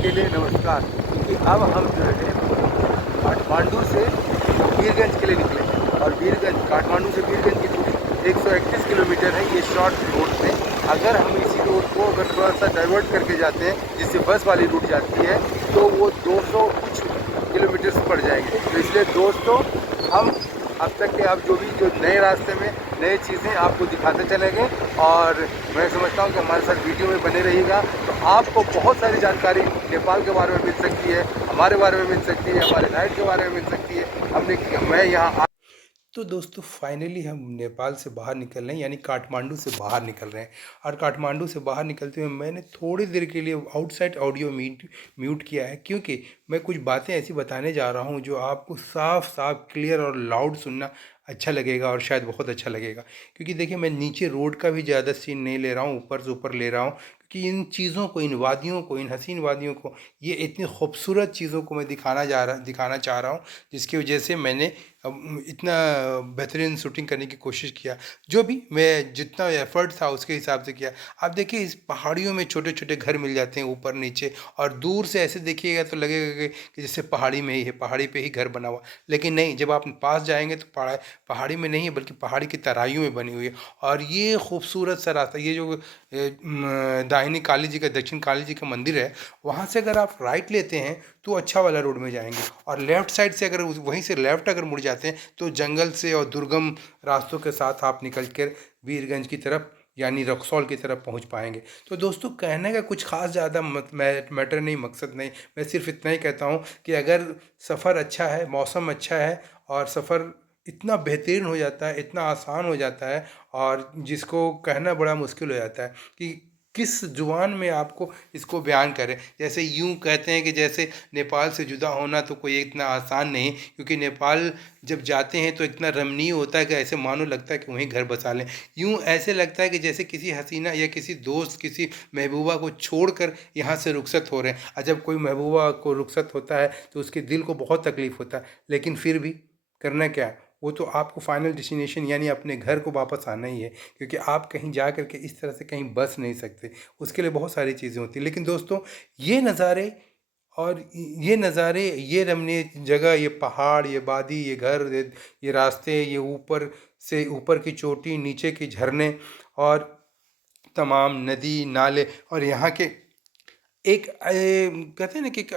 सबके लिए नमस्कार। क्योंकि अब हम जो है काठमांडू से वीरगंज के लिए निकले और वीरगंज काठमांडू से वीरगंज की दूरी 131 किलोमीटर है। ये शॉर्ट रोड में अगर हम इसी रोड को अगर थोड़ा सा डाइवर्ट करके जाते हैं जिससे बस वाली रूट जाती है तो वो 200 कुछ किलोमीटर पड़ जाएंगे। तो इसलिए दोस्तों हम अब तक के अब जो नए रास्ते में नई चीज़ें आपको दिखाते चलेंगे और मैं समझता हूँ कि हमारे साथ वीडियो में बने रहिएगा तो आपको बहुत सारी जानकारी नेपाल के बारे में मिल सकती है, हमारे बारे में मिल सकती है, हमारे राइड के बारे में मिल सकती है। मैं यहाँ तो दोस्तों फाइनली हम नेपाल से बाहर निकल रहे हैं, यानी काठमांडू से बाहर निकल रहे हैं। और काठमांडू से बाहर निकलते हुए मैंने थोड़ी देर के लिए आउटसाइड ऑडियो म्यूट किया है, क्योंकि मैं कुछ बातें ऐसी बताने जा रहा हूँ जो आपको साफ साफ क्लियर और लाउड सुनना अच्छा लगेगा और शायद बहुत अच्छा लगेगा। क्योंकि देखिए मैं नीचे रोड का भी ज़्यादा सीन नहीं ले रहा हूँ, ऊपर से ऊपर ले रहा हूँ, क्योंकि इन चीज़ों को, इन वादियों को, इन हसीन वादियों को, ये इतनी खूबसूरत चीज़ों को मैं दिखाना चाह रहा हूँ, जिसकी वजह से मैंने इतना बेहतरीन शूटिंग करने की कोशिश किया। जो भी मैं जितना एफर्ट था उसके हिसाब से किया। आप देखिए इस पहाड़ियों में छोटे छोटे घर मिल जाते हैं ऊपर नीचे, और दूर से ऐसे देखिएगा तो लगेगा कि जैसे पहाड़ी में ही है, पहाड़ी पे ही घर बना हुआ। लेकिन नहीं, जब आप पास जाएंगे तो पहाड़ी में नहीं है बल्कि पहाड़ी की तराइयों में बनी हुई है। और ये खूबसूरत सा रास्ता, ये जो दाहिनी काली जी का, दक्षिण काली जी का मंदिर है, वहाँ से अगर आप राइट लेते हैं तो अच्छा वाला रोड में जाएंगे, और लेफ़्ट साइड से अगर वहीं से लेफ़्ट अगर मुड़ जाते हैं तो जंगल से और दुर्गम रास्तों के साथ आप निकल कर वीरगंज की तरफ यानी रक्सौल की तरफ पहुंच पाएंगे। तो दोस्तों कहने का कुछ खास ज़्यादा मैटर नहीं, मकसद नहीं, मैं सिर्फ इतना ही कहता हूं कि अगर सफ़र अच्छा है, मौसम अच्छा है और सफ़र इतना बेहतरीन हो जाता है, इतना आसान हो जाता है, और जिसको कहना बड़ा मुश्किल हो जाता है कि किस ज़ुबान में आपको इसको बयान करें। जैसे यूँ कहते हैं कि जैसे नेपाल से जुदा होना तो कोई इतना आसान नहीं, क्योंकि नेपाल जब जाते हैं तो इतना रमणीय होता है कि ऐसे मानो लगता है कि वहीं घर बसा लें। यूँ ऐसे लगता है कि जैसे किसी हसीना या किसी दोस्त, किसी महबूबा को छोड़कर यहाँ से रुखसत हो रहे हैं। और जब कोई महबूबा को रुखसत होता है तो उसके दिल को बहुत तकलीफ़ होता है, लेकिन फिर भी करना क्या है, वो तो आपको फाइनल डेस्टिनेशन यानी अपने घर को वापस आना ही है। क्योंकि आप कहीं जा कर के इस तरह से कहीं बस नहीं सकते, उसके लिए बहुत सारी चीज़ें होती हैं। लेकिन दोस्तों ये नज़ारे और ये नज़ारे, ये रमणीय जगह, ये पहाड़, ये वादी, ये घर, ये रास्ते, ये ऊपर से ऊपर की चोटी, नीचे की झरने और तमाम नदी नाले, और यहाँ के एक कहते हैं ना कि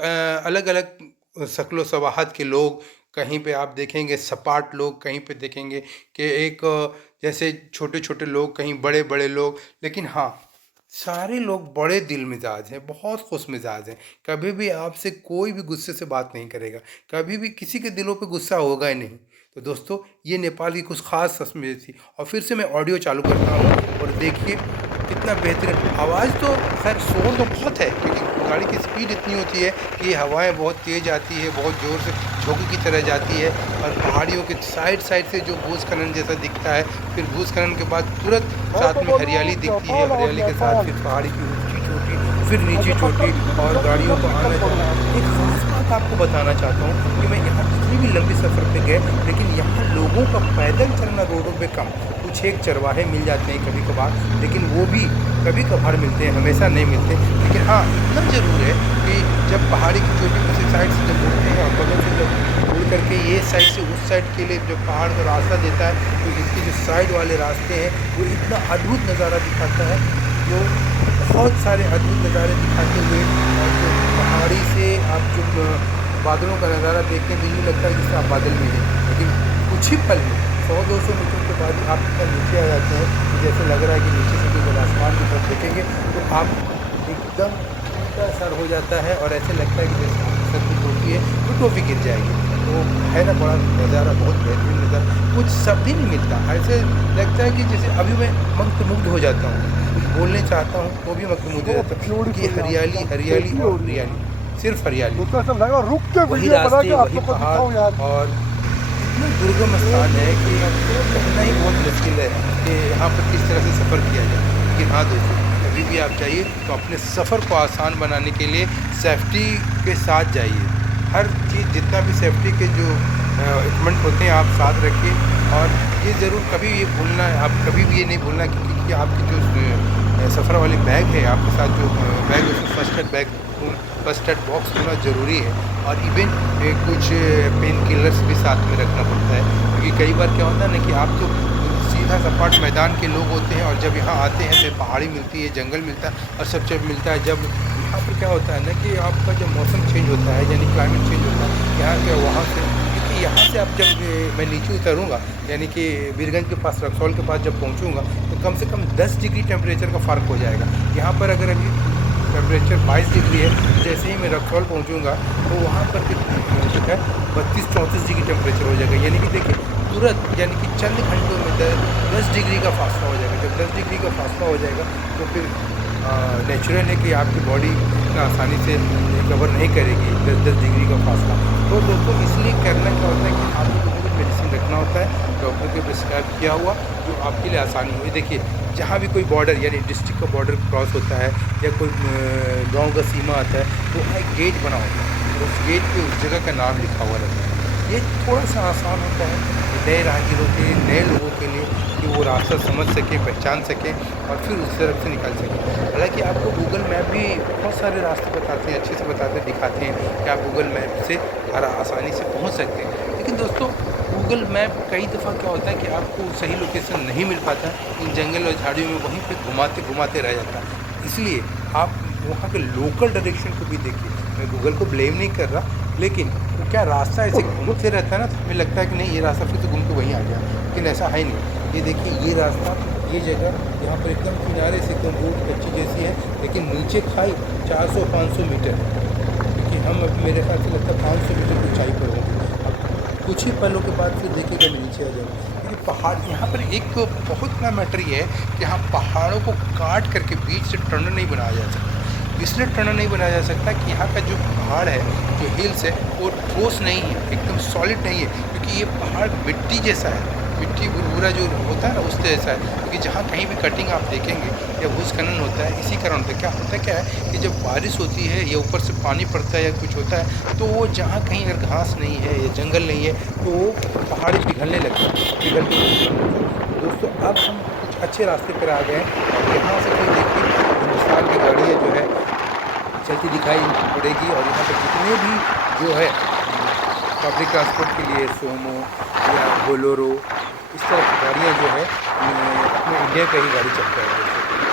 अलग अलग शक्लो सवाहत के लोग, कहीं पे आप देखेंगे सपाट लोग, कहीं पे देखेंगे कि एक जैसे छोटे छोटे लोग, कहीं बड़े बड़े लोग। लेकिन हाँ, सारे लोग बड़े दिल मिजाज हैं, बहुत खुश मिजाज हैं। कभी भी आपसे कोई भी गुस्से से बात नहीं करेगा, कभी भी किसी के दिलों पे गुस्सा होगा ही नहीं। तो दोस्तों ये नेपाल की कुछ खास तस्वीरें थी, और फिर से मैं ऑडियो चालू करता हूँ और देखिए कितना बेहतरीन आवाज़। तो खैर शोर तो बहुत है, क्योंकि गाड़ी की स्पीड इतनी होती है कि हवाएं बहुत तेज़ आती है, बहुत ज़ोर से झोंके की तरह जाती है, और पहाड़ियों के साइड साइड से जो भूस्खलन जैसा दिखता है, फिर भूस्खलन के बाद तुरंत साथ में हरियाली दिखती है, हरियाली के साथ फिर पहाड़ी की ऊँची चोटी, फिर नीची चोटी, और गाड़ियों को आना जाना। एक ख़ास बात आपको बताना चाहता हूँ कि मैं यहाँ जितनी भी लंबी सफ़र पे गए, लेकिन यहाँ लोगों का पैदल चलना रोडों पे कम, कुछ एक चरवाहे मिल जाते हैं कभी कभार, लेकिन वो भी कभी कभार मिलते हैं, हमेशा नहीं मिलते। लेकिन हाँ, इतना ज़रूर है कि जब पहाड़ी की चोटी किसी साइड से जब मुड़ते हैं और बगल से जब मुड़ करके ये साइड से उस साइड के लिए जो पहाड़ का रास्ता देता है, तो इसके जो साइड वाले रास्ते हैं वो इतना अद्भुत नज़ारा दिखाता है, जो बहुत सारे अद्भुत नज़ारे दिखाते हुए, और जो पहाड़ी से आप जो बादलों का नज़ारा देखते हैं तो यूँ लगता है जैसे आप बादल में हैं। लेकिन कुछ ही पल में 100-200 मीटर के बाद आप इतना नीचे आ जाते हैं कि जैसे लग रहा है कि नीचे से जब आसमान की तरफ देखेंगे तो आप एकदम उल्टा सर हो जाता है, और ऐसे लगता है कि जैसे आपके सर की टोपी है तो टोपी गिर जाएगी। तो है ना बड़ा नज़ारा, बहुत बेहतरीन नज़ारा, कुछ शब्द ही नहीं मिलता। ऐसे लगता है कि जैसे अभी मैं मंत्रमुग्ध हो जाता हूँ, कुछ बोलने चाहता हूँ तो भी मंत्रमुग्ध हो जाता हूँ, क्योंकि हरियाली हरियाली और हरियाली, सिर्फ हरियाली, वही रास्ते, वही पहाड़, और इतना दुर्गम स्थान है कि कहना ही बहुत मुश्किल है कि यहाँ पर किस तरह से सफ़र किया जाए। लेकिन हाँ दोस्तों, कभी भी आप जाइए तो अपने सफ़र को आसान बनाने के लिए सेफ्टी के साथ जाइए। हर चीज़, जितना भी सेफ्टी के जो इक्विपमेंट होते हैं आप साथ रखिए। और ये ज़रूर कभी ये भूलना, आप कभी भी ये नहीं भूलना कि आपकी जो सफ़र वाली बैग है, आपके साथ जो बैग है उसमें फर्स्ट एड बैग खून, फर्स्ट एड बॉक्स होना ज़रूरी है और इवन कुछ पेन किलर्स भी साथ में रखना पड़ता है, क्योंकि कई बार क्या होता है ना कि आप तो सीधा सपाट मैदान के लोग होते हैं और जब यहाँ आते हैं तो पहाड़ी मिलती है, जंगल मिलता है और सब चीज़ मिलता है। जब यहाँ पर क्या होता है ना कि आपका जब मौसम चेंज होता है, यानी क्लाइमेट चेंज होता है, यहाँ के वहाँ से, क्योंकि यहाँ से आप जब मैं नीचे उतरूँगा, यानी कि वीरगंज के पास, रक्सौल के पास जब पहुँचूँगा तो कम से कम 10 डिग्री टेम्परेचर का फ़र्क हो जाएगा। यहाँ पर अगर अभी टेम्परेचर 22 डिग्री है, जैसे ही मैं रक्सौल पहुँचूँगा तो वहाँ पर कितना जो है 32-34 डिग्री टेम्परेचर हो जाएगा। यानी कि देखिए तुरंत, यानी कि चंद घंटों में 10 डिग्री का फासला हो जाएगा। जब 10 डिग्री का फासला हो जाएगा तो फिर नेचुरल है कि आपकी बॉडी इतना आसानी से रिकवर नहीं करेगी 10-10 डिग्री का फासला। तो दोस्तों इसलिए करना क्या होता है कि आप लोगों को मेडिसिन रखना होता है डॉक्टर के प्रिस्क्राइब किया हुआ, जो आपके लिए आसानी हो। देखिए जहाँ भी कोई बॉर्डर, यानी डिस्ट्रिक्ट का बॉर्डर क्रॉस होता है या कोई गाँव का सीमा आता है तो वहाँ एक गेट बना होता है, उस गेट पे उस जगह का नाम लिखा हुआ रहता है। ये थोड़ा सा आसान होता है नए राहगीरों के, नए लोगों के लिए कि वो रास्ता समझ सकें, पहचान सकें और फिर उस तरफ से निकल सकें। हालाँकि आपको गूगल मैप भी बहुत सारे रास्ते बताते हैं, अच्छे से बताते हैं, दिखाते हैं कि आप गूगल मैप से घर आसानी से पहुंच सकते हैं। लेकिन दोस्तों गूगल मैप कई दफ़ा क्या होता है कि आपको सही लोकेशन नहीं मिल पाता है, इन जंगल और झाड़ियों में वहीं पे घुमाते घुमाते रह जाता है। इसलिए आप वहाँ के लोकल डायरेक्शन को भी देखिए। मैं गूगल को ब्लेम नहीं कर रहा, लेकिन वो क्या रास्ता ऐसे घूमते रहता है ना, तो हमें लगता है कि नहीं ये रास्ता फिर तो घूम के वहीं आ गया, लेकिन ऐसा है नहीं। ये देखिए ये रास्ता, ये जगह, यहाँ पर एकदम किनारे से एकदम रोड कच्ची जैसी है, लेकिन नीचे खाई 400-500 मीटर है, क्योंकि हम अब मेरे ख्याल से लगता है 500 मीटर की ऊंचाई पर होंगे। अब कुछ ही पलों के बाद फिर देखिएगा मैं नीचे आ जाऊँगा, क्योंकि पहाड़ यहाँ पर एक बहुत बड़ा मैटर ये है कि यहाँ पहाड़ों को काट करके बीच से टनल नहीं बनाया जा सकता। इसलिए टनल नहीं बनाया जा सकता कि यहाँ का जो पहाड़ है, जो हिल्स है, वो ठोस नहीं है, एकदम सॉलिड नहीं है, क्योंकि ये पहाड़ मिट्टी जैसा है, मिट्टी भुरभुरा जो होता है ना उस जैसा है। क्योंकि जहाँ कहीं भी कटिंग आप देखेंगे या भूस्खलन होता है, इसी कारण होता है। क्या है कि जब बारिश होती है या ऊपर से पानी पड़ता है या कुछ होता है, तो वो जहाँ कहीं अगर घास नहीं है या जंगल नहीं है तो वो पहाड़ी पिघलने लगता है, पिघल के। दोस्तों अब हम कुछ अच्छे रास्ते पर आ गए हैं और यहाँ से कोई देखिए हिंदुस्तान की गाड़ियाँ जो है चलती दिखाई पड़ेगी और यहाँ पर जितने भी जो है पब्लिक ट्रांसपोर्ट के लिए सोमो या बोलोरो, इस तरह की गाड़ियाँ जो है अपने इंडिया का ही गाड़ी चलता है।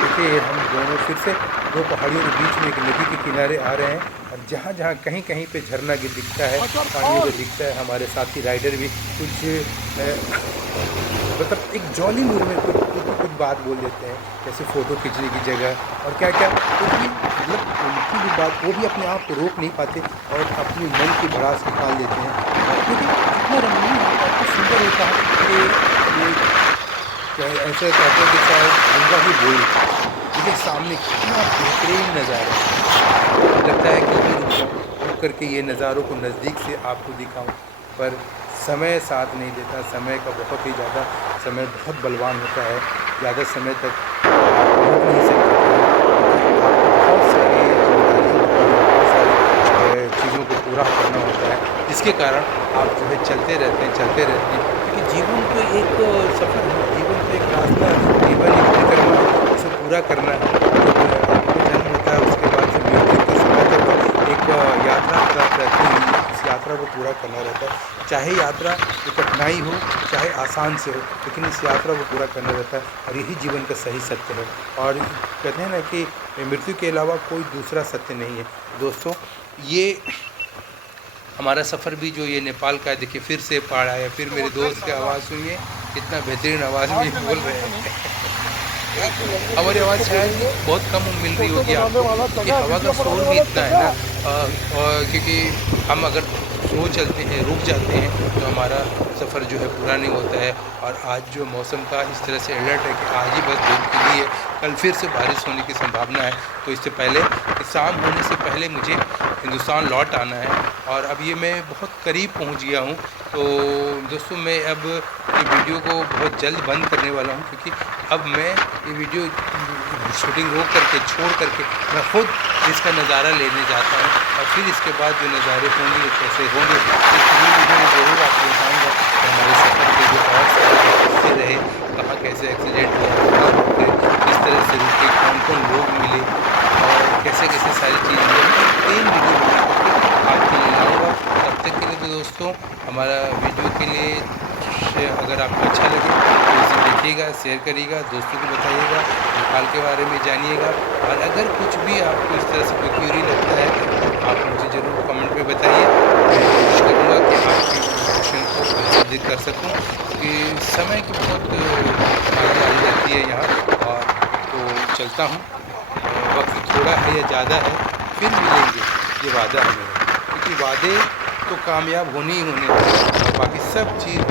देखिए हम दोनों फिर से दो पहाड़ियों के बीच में एक नदी के किनारे आ रहे हैं और जहाँ जहाँ कहीं कहीं पे झरना गिर दिखता है, पानी को दिखता है। हमारे साथी राइडर भी कुछ मतलब एक जॉली मूड में कुछ बात बोल देते हैं, जैसे फ़ोटो खींचने की जगह और क्या क्या कुछ भी, मतलब उनकी भी बात, वो भी अपने आप को रोक नहीं पाते और अपनी मन की भड़ास निकाल देते हैं, क्योंकि इतना रमणीय होता है, इतना सुंदर होता है कि ये ऐसे कहते हैं कि शायद गंगा ही बोल, क्योंकि सामने कितना बेहतरीन नज़ारा है। लगता है कि रुक करके ये नज़ारों को नज़दीक से आपको दिखाऊं, पर समय साथ नहीं देता। समय का बहुत ही ज़्यादा, समय बहुत बलवान होता है, ज़्यादा समय तक आप रुक नहीं सकते, क्योंकि आपको बहुत सारी जिम्मेदारियाँ होती हैं, बहुत सारी चीज़ों को पूरा करना होता है, जिसके कारण आप जो है चलते रहते हैं, क्योंकि जीवन तो एक सफ़र है, जीवन तो एक रास्ता है, जीवन एक परिक्रमा है, इसे पूरा करना है। जब आपको जन्म होता है उसके बाद से मृत्यु के समय तक एक यात्रा पर आप रहते हैं, इस यात्रा को पूरा करना रहता है। चाहे यात्रा कठिनाई हो, चाहे आसान से हो, लेकिन इस यात्रा को पूरा करना रहता है और यही जीवन का सही सत्य है। और कहते हैं ना कि मृत्यु के अलावा कोई दूसरा सत्य नहीं है। दोस्तों ये हमारा सफ़र भी जो ये नेपाल का है, देखिए फिर से पहाड़ आया, फिर मेरे दोस्त की आवाज़ सुनिए, कितना बेहतरीन आवाज़ में बोल रहे हैं। हमारी आवाज़ शायद बहुत कम मिल रही होगी आपको, क्योंकि हवा का शोर भी इतना है ना, और क्योंकि हम अगर स्लो चलते हैं, रुक जाते हैं, तो हमारा सफ़र जो है पूरा नहीं होता है। और आज जो मौसम का इस तरह से अलर्ट है कि आज ही बस धूप खिली है, कल फिर से बारिश होने की संभावना है, तो इससे पहले शाम होने से पहले मुझे हिंदुस्तान लौट आना है। और अब ये मैं बहुत करीब पहुंच गया हूं, तो दोस्तों मैं अब ये वीडियो को बहुत जल्द बंद करने वाला हूं, क्योंकि अब मैं ये वीडियो शूटिंग रोक करके, छोड़ करके मैं खुद इसका नज़ारा लेने जाता हूं, और फिर इसके बाद जो नज़ारे होंगे कैसे होंगे इस वीडियो में ज़रूर आपको बताऊँगा। हमारे सफ़र के जो और सारे किस्से रहे, कहाँ कैसे एक्सीडेंट हुआ, कहाँ रुके, किस तरह से रुके, कौन कौन लोग मिले, और कैसे कैसे सारी चीज़ें तीन वीडियो बना करके आपके लिए लाऊँगा। तब तक के लिए तो दोस्तों हमारा वीडियो के लिए अगर आपको अच्छा लगे तो इसे देखिएगा, शेयर करिएगा, दोस्तों को बताइएगा, नेपाल के बारे में जानिएगा। और अगर कुछ भी आपको इस तरह से कोई क्वेरी लगता है तो आप मुझे ज़रूर कमेंट में बताइए। मैं कोशिश करूँगा कि आपके क्वेश्चन को संशोधित कर सकूँ, क्योंकि समय की बहुत भागीदारी रहती है यहाँ। और तो चलता हूँ, वक्त थोड़ा है या ज़्यादा है, फिर मिलेंगे, ये वादा है मेरा, क्योंकि वादे तो कामयाब होने ही होने हैं और बाकी सब चीज़